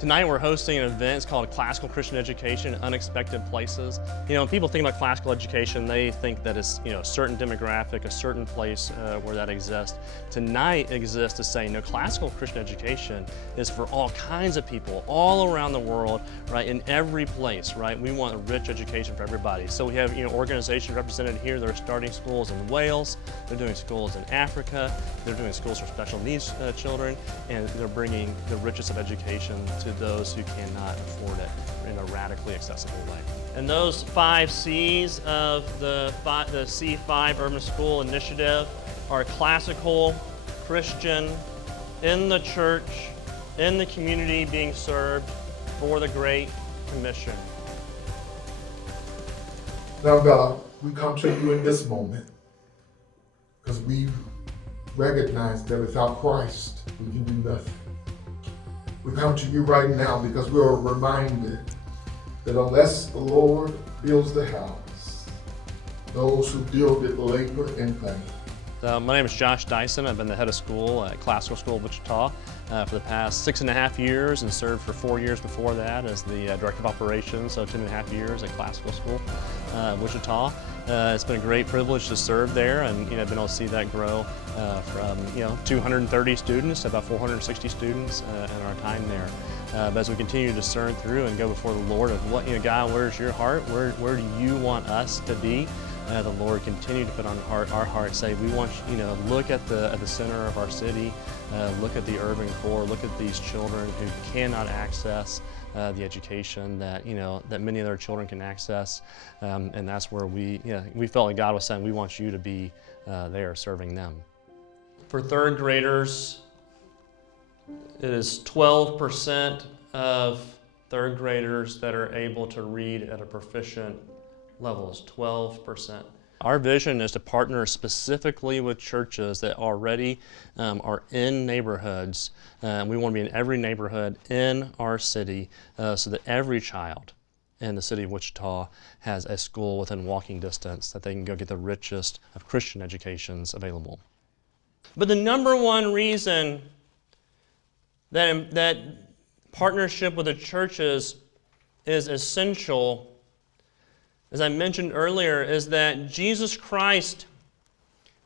Tonight we're hosting an event. It's called Classical Christian Education, Unexpected Places. You know, when people think about classical education, they think that it's, a certain demographic, a certain place where that exists. Tonight exists to say, no, classical Christian education is for all kinds of people, all around the world, right, in every place, right? We want a rich education for everybody. So we have, organizations represented here that are starting schools in Wales, they're doing schools in Africa, they're doing schools for special needs children, and they're bringing the richest of education to those who cannot afford it in a radically accessible way. And those 5 C's of the C5 Urban School Initiative are classical, Christian, in the church, in the community being served for the Great Commission. Now God, we come to you in this moment because we recognize that without Christ, we can do nothing. We come to you right now because we are reminded that unless the Lord builds the house, those who build it labor in vain. My name is Josh Dyson. I've been the head of school at Classical School of Wichita for the past 6.5 years and served for 4 years before that as the director of operations, so 10.5 years at Classical School Wichita. It's been a great privilege to serve there, and been able to see that grow from 230 students to about 460 students in our time there. But as we continue to discern through and go before the Lord of what, God, where's your heart? Where do you want us to be? The Lord continue to put on our heart, say we want look at the center of our city, look at the urban core, look at these children who cannot access the education that that many other children can access, and that's where we felt like God was saying we want you to be there serving them. For third graders, it is 12% of third graders that are able to read at a proficient levels, 12%. Our vision is to partner specifically with churches that already are in neighborhoods. We want to be in every neighborhood in our city so that every child in the city of Wichita has a school within walking distance that they can go get the richest of Christian educations available. But the number one reason that partnership with the churches is essential, as I mentioned earlier, is that Jesus Christ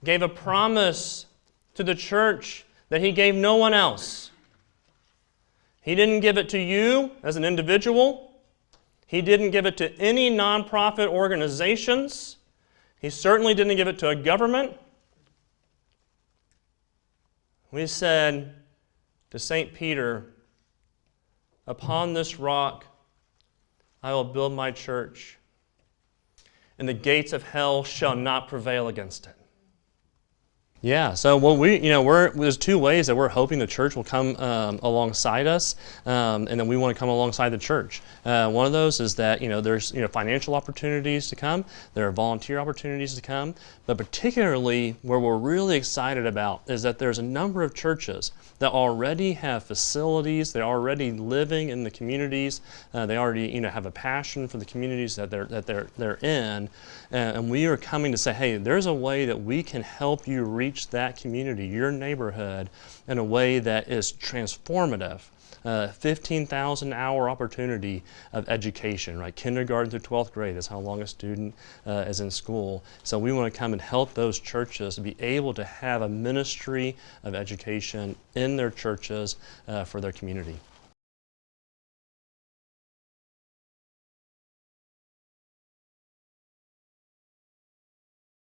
gave a promise to the church that He gave no one else. He didn't give it to you as an individual. He didn't give it to any nonprofit organizations. He certainly didn't give it to a government. We said to St. Peter, "Upon this rock I will build my church, and the gates of hell shall not prevail against it." Yeah, so there's 2 ways that we're hoping the church will come alongside us, and then we want to come alongside the church. One of those is that there's financial opportunities to come, there are volunteer opportunities to come, but particularly where we're really excited about is that there's a number of churches that already have facilities, they're already living in the communities, they already have a passion for the communities that they're in, and we are coming to say, hey, there's a way that we can help you reach that community, your neighborhood, in a way that is transformative. 15,000-hour opportunity of education, right? Kindergarten through 12th grade, that's how long a student is in school. So we want to come and help those churches to be able to have a ministry of education in their churches for their community.